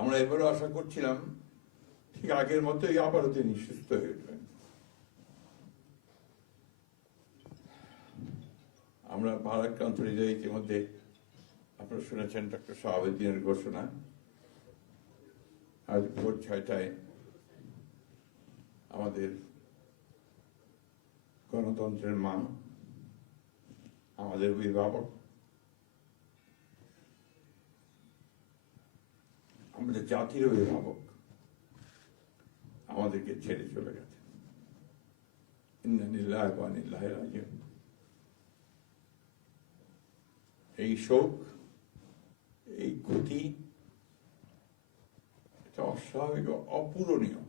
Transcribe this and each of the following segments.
আমরা এবারও আশা করছিলাম ঠিক আগের মতোই আবারও তিনি সুস্থ হয়ে উঠবেন আমরা ভারাক্রান্ত হৃদয় ইতিমধ্যে আপনারা শুনেছেন ডক্টর শাহাবুদ্দিনের ঘোষণা আজ ভোর ছয়টায় আমাদের গণতন্ত্রের মান আমাদের অভিভাবক আমাদের জাতির অভিভাবক আমাদেরকে ছেড়ে চলে গেছে এই শোক এই ক্ষতি এটা অস্বাভাবিক অপূরণীয়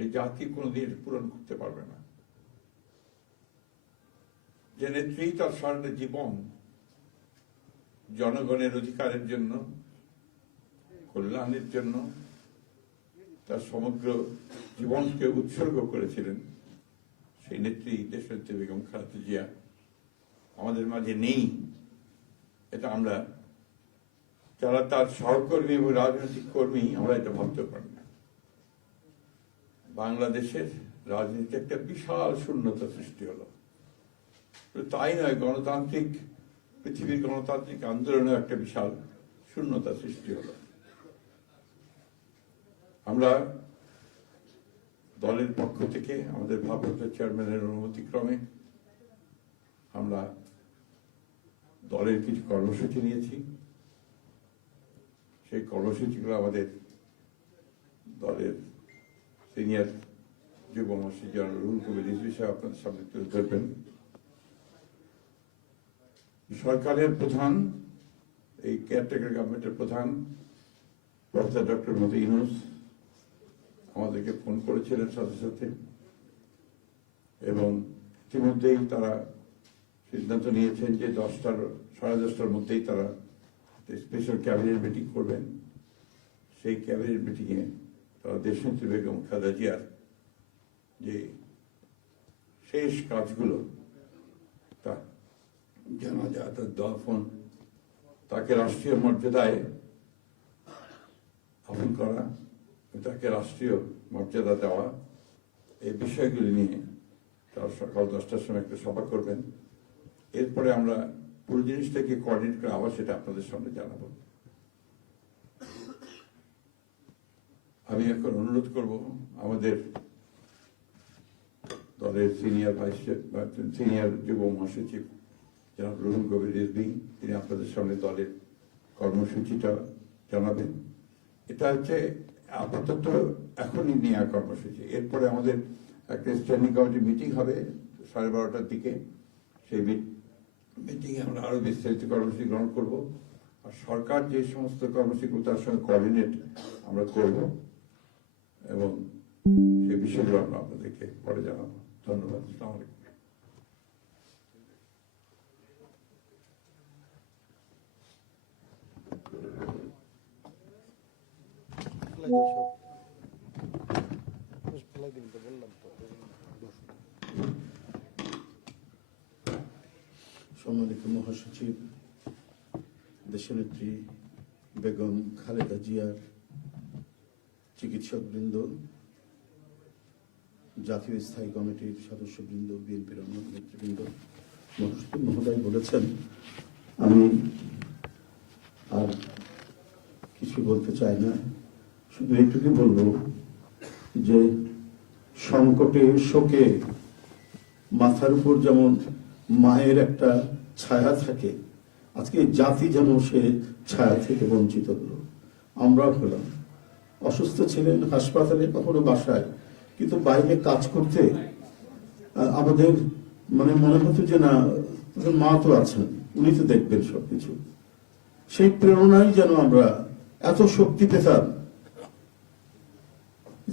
এই জাতি দিন পূরণ করতে পারবে না যে নেত্রী তার সারাটা জীবন জনগণের অধিকারের জন্য কল্যাণের জন্য তার সমগ্র জীবনকে উৎসর্গ করেছিলেন সেই নেত্রী দেশনেত্রী বেগম খালেদা জিয়া আমাদের মাঝে নেই এটা আমরা যারা তার সহকর্মী এবং রাজনৈতিক কর্মী আমরা এটা ভাবতে পারি না বাংলাদেশের রাজনীতি একটা বিশাল শূন্যতা সৃষ্টি হলো তাই নয় গণতান্ত্রিক পৃথিবীর গণতান্ত্রিক আন্দোলনে একটা বিশাল শূন্যতা সৃষ্টি হলো আমরা দলের পক্ষ থেকে আমাদের ভারপ্রাপ্ত চেয়ারম্যানের অনুমতিক্রমে আমরা দলের কিছু কর্মসূচি নিয়েছি সেই কর্মসূচিগুলো আমাদের দলের সিনিয়র যুব মহাশী জেনারেল রুল কবির সাহেব আপনাদের সামনে তুলে ধরবেন সরকারের প্রধান এই কেয়ারটেকার গভর্নমেন্টের প্রধান প্রফেসর ডক্টর মতি ইউনুস আমাদেরকে ফোন করেছিলেন সাথে সাথে এবং ইতিমধ্যেই তারা সিদ্ধান্ত নিয়েছেন যে দশটার সাড়ে দশটার মধ্যেই তারা স্পেশাল ক্যাবিনেট মিটিং করবেন সেই ক্যাবিনেট মিটিংয়ে তারা দেশনেত্রী বেগম খাদা জিয়ার যে শেষ কাজগুলো তা জানা যায় তার দফন তাকে রাষ্ট্রীয় মর্যাদায় স্থাপন করা তাকে রাষ্ট্রীয় মর্যাদা দেওয়া এই বিষয়গুলি নিয়ে তারা সকাল দশটার সময় একটা সভা করবেন এরপরে আমরা পুরো জিনিসটাকে কোঅর্ডিনেট করে আবার সেটা আপনাদের সামনে জানাবো আমি এখন অনুরোধ করব আমাদের দলের সিনিয়র ভাইস সিনিয়র যুব মহাসচিব জনাব রুহুল কবির রিজবি তিনি আপনাদের সামনে দলের কর্মসূচিটা জানাবেন এটা হচ্ছে আপাতত এখনই নেওয়া কর্মসূচি এরপরে আমাদের একটা স্ট্যান্ডিং কমিটি মিটিং হবে সাড়ে বারোটার দিকে সেই মিটিংয়ে আমরা আরও বিস্তারিত কর্মসূচি গ্রহণ করব আর সরকার যে সমস্ত কর্মসূচিগুলো তার সঙ্গে কোঅর্ডিনেট আমরা করব এবং সে বিষয়গুলো আমরা আপনাদেরকে পরে জানাবো ধন্যবাদ ফেলাই সম্মানিত মহাসচিব দেশনেত্রী বেগম খালেদা জিয়ার চিকিৎসকবৃন্দ জাতীয় স্থায়ী কমিটির সদস্যবৃন্দ বিএনপির অন্য নেতৃবৃন্দ মহাসচিব মহোদয় বলেছেন আমি আর কিছু বলতে চাই না শুধু এইটুকু বলবো যে সংকটে শোকে মাথার উপর যেমন মায়ের একটা ছায়া থাকে আজকে জাতি যেন সে ছায়া থেকে বঞ্চিত হলো আমরাও হলাম অসুস্থ ছিলেন হাসপাতালে কখনো বাসায় কিন্তু বাইরে কাজ করতে আমাদের মানে মনে হতো যে না মা তো আছেন উনি তো দেখবেন সবকিছু সেই প্রেরণাই যেন আমরা এত শক্তি পেতাম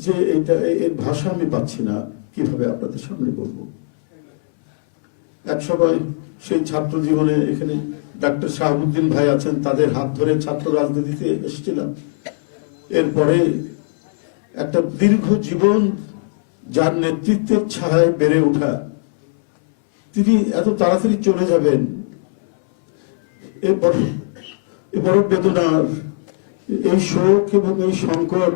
যে এটা এর ভাষা আমি পাচ্ছি না কিভাবে আপনাদের সামনে বলব এক সময় সেই ছাত্র জীবনে এখানে ডাক্তার শাহাবুদ্দিন ভাই আছেন তাদের হাত ধরে ছাত্র রাজনীতিতে এসেছিলাম এরপরে একটা দীর্ঘ জীবন যার নেতৃত্বের ছায় বেড়ে উঠা তিনি এত তাড়াতাড়ি চলে যাবেন এ বড় বেদনার এই শোক এবং এই সংকট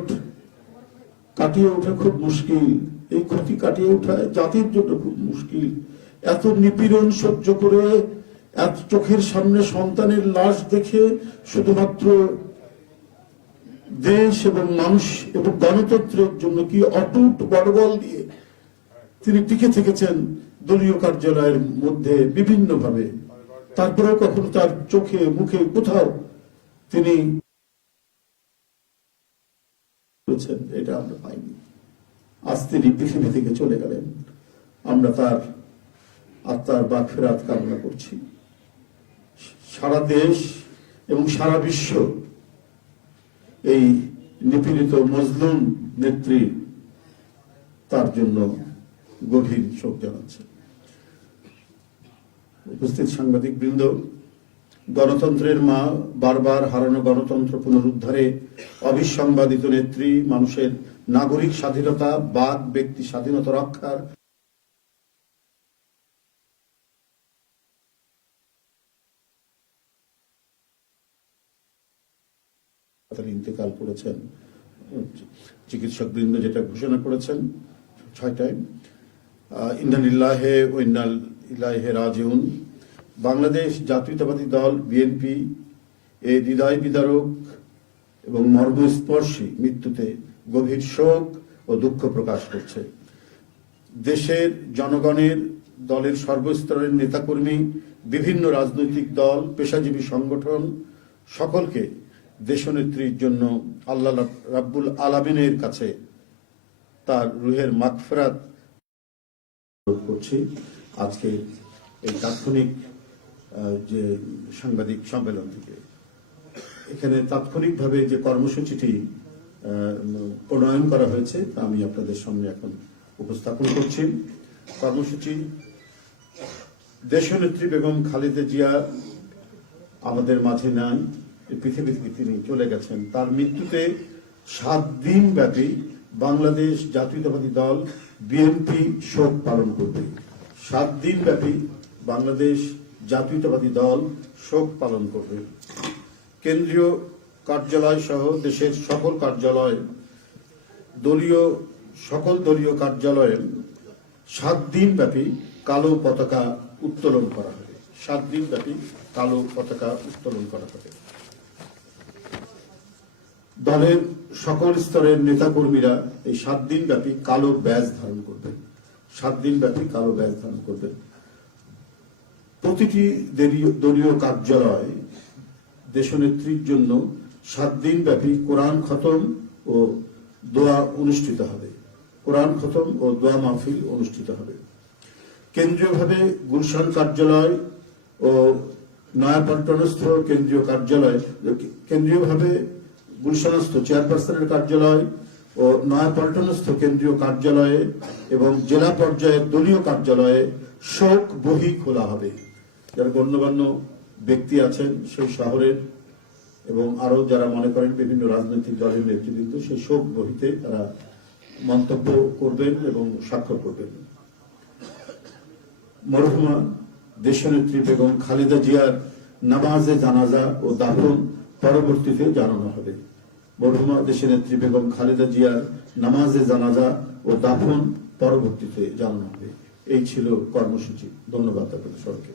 কাটিয়ে ওঠা খুব মুশকিল এই ক্ষতি কাটিয়ে ওঠা জাতির জন্য খুব মুশকিল এত নিপীড়ন সহ্য করে এত চোখের সামনে সন্তানের লাশ দেখে শুধুমাত্র দেশ এবং মানুষ এবং গণতন্ত্রের জন্য কি অটুট বড়বল দিয়ে তিনি টিকে থেকেছেন দলীয় কার্যালয়ের মধ্যে বিভিন্নভাবে তারপরেও কখনো তার চোখে মুখে কোথাও তিনি করেছেন এটা আমরা পাইনি আজ তিনি পৃথিবী থেকে চলে গেলেন আমরা তার আত্মার বাক ফেরাত কামনা করছি সারা দেশ এবং সারা বিশ্ব এই নিপীড়িত মজলুম নেত্রী তার জন্য গভীর শোক জানাচ্ছে উপস্থিত সাংবাদিক বৃন্দ গণতন্ত্রের মা বারবার হারানো গণতন্ত্র পুনরুদ্ধারে অবিসম্বাদিত নেত্রী মানুষের নাগরিক স্বাধীনতা বাদ ব্যক্তি স্বাধীনতা রক্ষার ইন্তেকাল করেছেন চিকিৎসক বৃন্দ যেটা ঘোষণা করেছেন ছয়টায় ইল্লাহে ও ইন্দাল ইল্লাহে রাজিউন বাংলাদেশ জাতীয়তাবাদী দল বিএনপি এ হৃদয় বিদারক এবং মর্মস্পর্শী মৃত্যুতে গভীর শোক ও দুঃখ প্রকাশ করছে দেশের জনগণের দলের সর্বস্তরের নেতাকর্মী বিভিন্ন রাজনৈতিক দল পেশাজীবী সংগঠন সকলকে দেশনেত্রীর জন্য আল্লাহ রাব্বুল আলামিনের কাছে তার রুহের মাকফরাত করছি আজকে এই তাৎক্ষণিক যে সাংবাদিক সম্মেলন থেকে এখানে তাৎক্ষণিকভাবে যে কর্মসূচিটি প্রণয়ন করা হয়েছে তা আমি আপনাদের সামনে এখন উপস্থাপন করছি কর্মসূচি দেশনেত্রী বেগম খালেদা জিয়া আমাদের মাঝে নেন পৃথিবীতে তিনি চলে গেছেন তার মৃত্যুতে সাত দিন ব্যাপী বাংলাদেশ জাতীয়তাবাদী দল বিএনপি শোক পালন করবে সাত দিন ব্যাপী বাংলাদেশ জাতীয়তাবাদী দল শোক পালন করবে কেন্দ্রীয় কার্যালয় সহ দেশের সকল কার্যালয় দলীয় সকল দলীয় কার্যালয়ে সাত দিন ব্যাপী কালো পতাকা উত্তোলন করা হবে সাত দিন ব্যাপী কালো পতাকা উত্তোলন করা হবে দলের সকল স্তরের নেতাকর্মীরা এই সাত দিন ব্যাপী কালো ব্যাজ ধারণ করবেন সাত দিন ব্যাপী কালো ব্যাজ ধারণ করবেন প্রতিটি দলীয় কার্যালয় দেশনেত্রীর জন্য সাত দিন ব্যাপী কোরআন খতম ও দোয়া অনুষ্ঠিত হবে কোরআন খতম ও দোয়া মাহফিল অনুষ্ঠিত হবে কেন্দ্রীয়ভাবে গুলশান কার্যালয় ও নয়াপল্টনস্থ কেন্দ্রীয় কার্যালয় কেন্দ্রীয়ভাবে গুলশানস্থ চেয়ারপারসনের কার্যালয় ও নয়াপল্টনস্থ কেন্দ্রীয় কার্যালয়ে এবং জেলা পর্যায়ের দলীয় কার্যালয়ে শোক বহি খোলা হবে যারা গণ্যমান্য ব্যক্তি আছেন সেই শহরের এবং আরো যারা মনে করেন বিভিন্ন রাজনৈতিক দলের নেতৃবৃন্দ সেই শোক বহিতে তারা মন্তব্য করবেন এবং স্বাক্ষর করবেন মরহুমা দেশনেত্রী বেগম খালেদা জিয়ার নামাজে জানাজা ও দাফন পরবর্তীতে জানানো হবে মরহুমা দেশনেত্রী বেগম খালেদা জিয়ার নামাজে জানাজা ও দাফন পরবর্তীতে জানানো হবে এই ছিল কর্মসূচি ধন্যবাদ আপনাদের সবকে